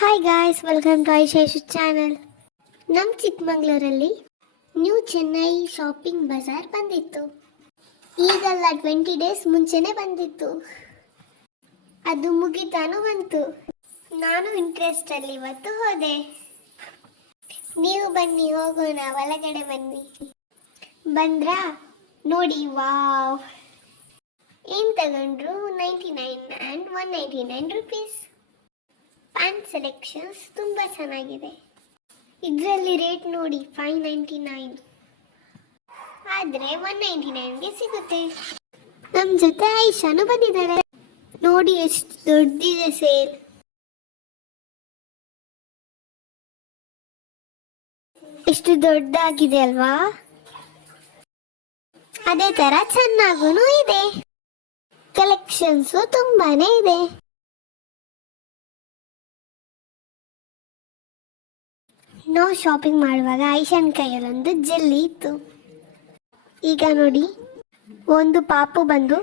Hi guys welcome to ಐಶೇಷು channel ನಮ್ಮ ಚಿಕ್ಕಮಂಗ್ಳೂರಲ್ಲಿ ನ್ಯೂ ಚೆನ್ನೈ ಶಾಪಿಂಗ್ ಬಜಾರ್ ಬಂದಿತ್ತು. ಈಗಲ್ಲ ಟ್ವೆಂಟಿ ಡೇಸ್ ಮುಂಚೆನೇ ಬಂದಿತ್ತು. ಅದು ಮುಗಿತಾನು ಬಂತು. ನಾನು ಇಂಟ್ರೆಸ್ಟಲ್ಲಿ ಇವತ್ತು ಹೋದೆ. ನೀವು ಬನ್ನಿ, ಹೋಗೋಣ, ಒಳಗಡೆ ಬನ್ನಿ. ಬಂದ್ರಾ? ನೋಡಿ, ವಾವ್. ಏನು ತಗೊಂಡ್ರು? Ninety nine and one ninety nine rupees pant selections ತುಂಬ ಚೆನ್ನಾಗಿದೆ. ಇದರಲ್ಲಿ ರೇಟ್ ನೋಡಿ ಫೈವ್ ನೈಂಟಿ ನೈನ್ ಆದರೆ ಒನ್ ನೈಂಟಿ ನೈನ್ಗೆ ಸಿಗುತ್ತೆ. ನಮ್ಮ ಜೊತೆ ಐಶಾನು ಬಂದಿದ್ದಾರೆ. ನೋಡಿ ಎಷ್ಟು ದೊಡ್ಡದಿದೆ ಸೇಲ್ ಎಷ್ಟು ದೊಡ್ಡದಾಗಿದೆ ಅಲ್ವಾ? ಅದೇ ತರ ಚೆನ್ನಾಗೂ ಇದೆ. ಕಲೆಕ್ಷನ್ಸು ತುಂಬಾನೇ ಇದೆ. ನಾವು ಶಾಪಿಂಗ್ ಮಾಡುವಾಗ ಐಶಾನ್ ಕೈಯಲ್ಲೊಂದು ಜೆಲ್ಲಿ ಇತ್ತು. ಈಗ ನೋಡಿ, ಒಂದು ಪಾಪು ಬಂದು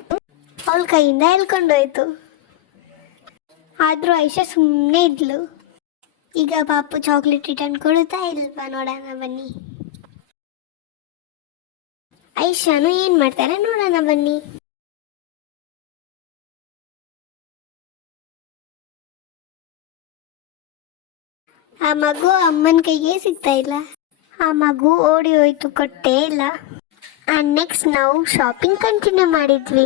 ಅವಳ ಕೈಯಿಂದ ಎಲ್ಕೊಂಡೋಯ್ತು ಆದರೂ ಐಶಾ ಸುಮ್ಮನೆ ಇದ್ಲು. ಈಗ ಪಾಪು ಚಾಕ್ಲೇಟ್ ರಿಟರ್ನ್ ಕೊಡುತ್ತಾ ಇಲ್ವಾ? ನೋಡೋಣ ಬನ್ನಿ. ಐಶಾನು ಏನು ಮಾಡ್ತಾರೆ? ನೋಡೋಣ ಬನ್ನಿ. ಆ ಮಗು ಅಮ್ಮನ ಕೈಗೆ ಸಿಗ್ತಾ ಇಲ್ಲ. ಆ ಮಗು ಓಡಿ ಹೋಯ್ತು, ಕೊಟ್ಟೇ ಇಲ್ಲ. ಆ್ಯಂಡ್ ನೆಕ್ಸ್ಟ್ ನಾವು ಶಾಪಿಂಗ್ ಕಂಟಿನ್ಯೂ ಮಾಡಿದ್ವಿ.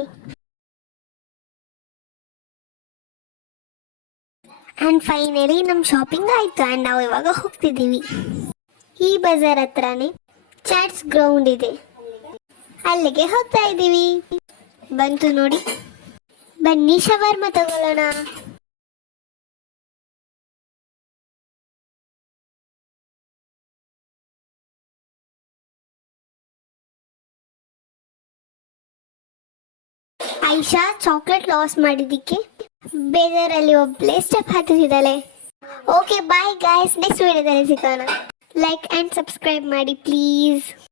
ಆ್ಯಂಡ್ ಫೈನಲಿ ನಮ್ಮ ಶಾಪಿಂಗ್ ಆಯ್ತು ಅಂಡ್ ನಾವು ಇವಾಗ ಹೋಗ್ತಿದ್ದೀವಿ. ಈ ಬಜಾರ್ ಹತ್ರನೇ ಚಾಟ್ಸ್ ಗ್ರೌಂಡ್ ಇದೆ. ಅಲ್ಲಿಗೆ ಹೋಗ್ತಾ ಇದ್ದೀವಿ. ಬಂತು ನೋಡಿ. ಬನ್ನಿ ಶವರ್ಮ ತಗೊಳ್ಳೋಣ. ಐಶಾ ಚಾಕ್ಲೇಟ್ ಲಾಸ್ ಮಾಡಿದ್ದಕ್ಕೆ ಬೇಜಾರಲ್ಲಿ ಒಬ್ಬಳೇ ಸ್ಟೆಪ್ ಹಾಕ್ತಿದ್ದಾಳೆ ಓಕೆ ಬಾಯ್ ಗಾಯ್ಸ್ ನೆಕ್ಸ್ಟ್ ವಿಡಿಯೋದಲ್ಲಿ ಸಿಗೋಣ. ಲೈಕ್ ಆ್ಯಂಡ್ ಸಬ್ಸ್ಕ್ರೈಬ್ ಮಾಡಿ ಪ್ಲೀಸ್